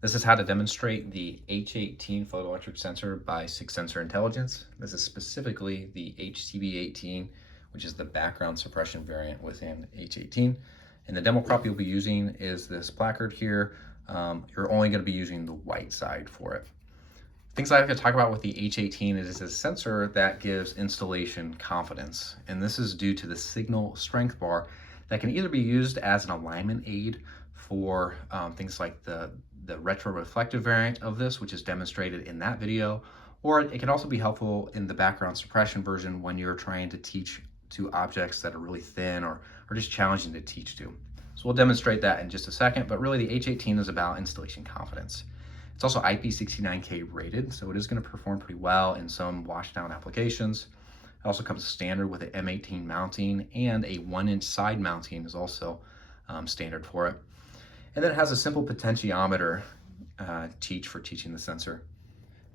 This is how to demonstrate the H18 photoelectric sensor by 6 Sensor Intelligence. This is specifically the HTB18, which is the background suppression variant within H18. And the demo prop you'll be using is this placard here. You're only going to be using the white side for it. Things I like to talk about with the H18 is it's a sensor that gives installation confidence. And this is due to the signal strength bar that can either be used as an alignment aid for things like the retroreflective variant of this, which is demonstrated in that video, or it can also be helpful in the background suppression version when you're trying to teach to objects that are really thin or just challenging to teach to. So we'll demonstrate that in just a second, but really the H18 is about installation confidence. It's also IP69K rated, so it is going to perform pretty well in some washdown applications. It also comes standard with an M18 mounting, and a 1-inch side mounting is also standard for it. And then it has a simple potentiometer for teaching the sensor.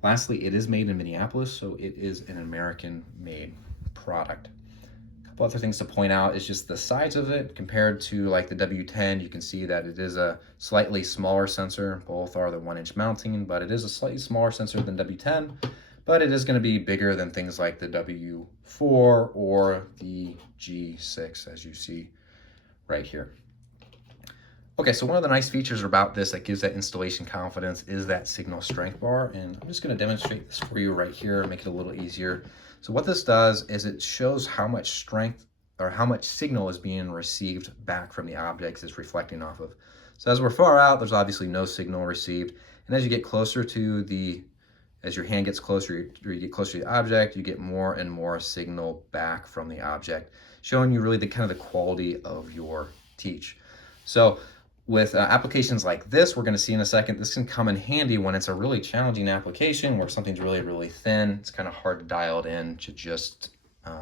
Lastly, it is made in Minneapolis, so it is an American-made product. A couple other things to point out is just the size of it compared to like the W10. You can see that it is a slightly smaller sensor. Both are the 1-inch mounting, but it is a slightly smaller sensor than W10. But it is going to be bigger than things like the W4 or the G6, as you see right here. Okay, so one of the nice features about this that gives that installation confidence is that signal strength bar, and I'm just going to demonstrate this for you right here and make it a little easier. So what this does is it shows how much strength or how much signal is being received back from the objects it's reflecting off of. So as we're far out, there's obviously no signal received, and as you get closer to as your hand gets closer, or you get closer to the object, you get more and more signal back from the object, showing you really the kind of the quality of your teach. So with applications like this, we're going to see in a second, this can come in handy when it's a really challenging application where something's really, really thin. It's kind of hard to dial it in to just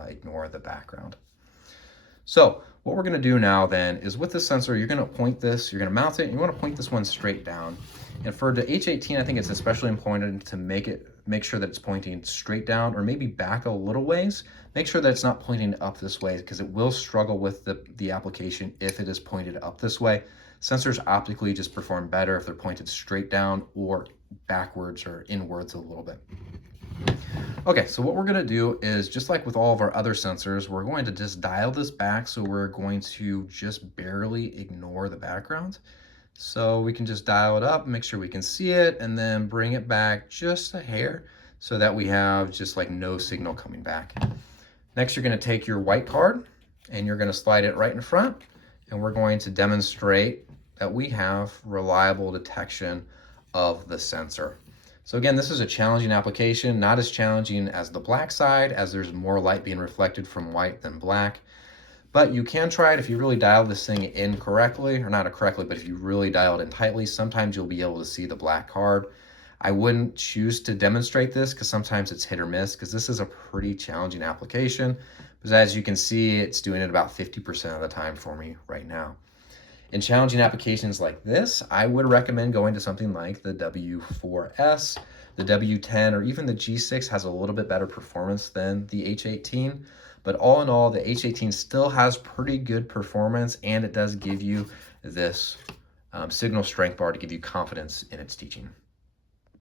ignore the background. So what we're going to do now then is with this sensor, you're going to point this, you're going to mount it, and you want to point this one straight down. And for the H18, I think it's especially important to make sure that it's pointing straight down or maybe back a little ways. Make sure that it's not pointing up this way because it will struggle with the application if it is pointed up this way. Sensors optically just perform better if they're pointed straight down or backwards or inwards a little bit. Okay, so what we're going to do is, just like with all of our other sensors, we're going to just dial this back, so we're going to just barely ignore the background. So we can just dial it up, make sure we can see it, and then bring it back just a hair so that we have just like no signal coming back. Next, you're going to take your white card and you're going to slide it right in front, and we're going to demonstrate that we have reliable detection of the sensor. So again, this is a challenging application, not as challenging as the black side, as there's more light being reflected from white than black. But you can try it if you really dial this thing in correctly, or not correctly, but if you really dial it in tightly, sometimes you'll be able to see the black card. I wouldn't choose to demonstrate this because sometimes it's hit or miss, because this is a pretty challenging application. But as you can see, it's doing it about 50% of the time for me right now. In challenging applications like this, I would recommend going to something like the W4S, the W10, or even the G6 has a little bit better performance than the H18. But all in all, the H18 still has pretty good performance, and it does give you this signal strength bar to give you confidence in its teaching.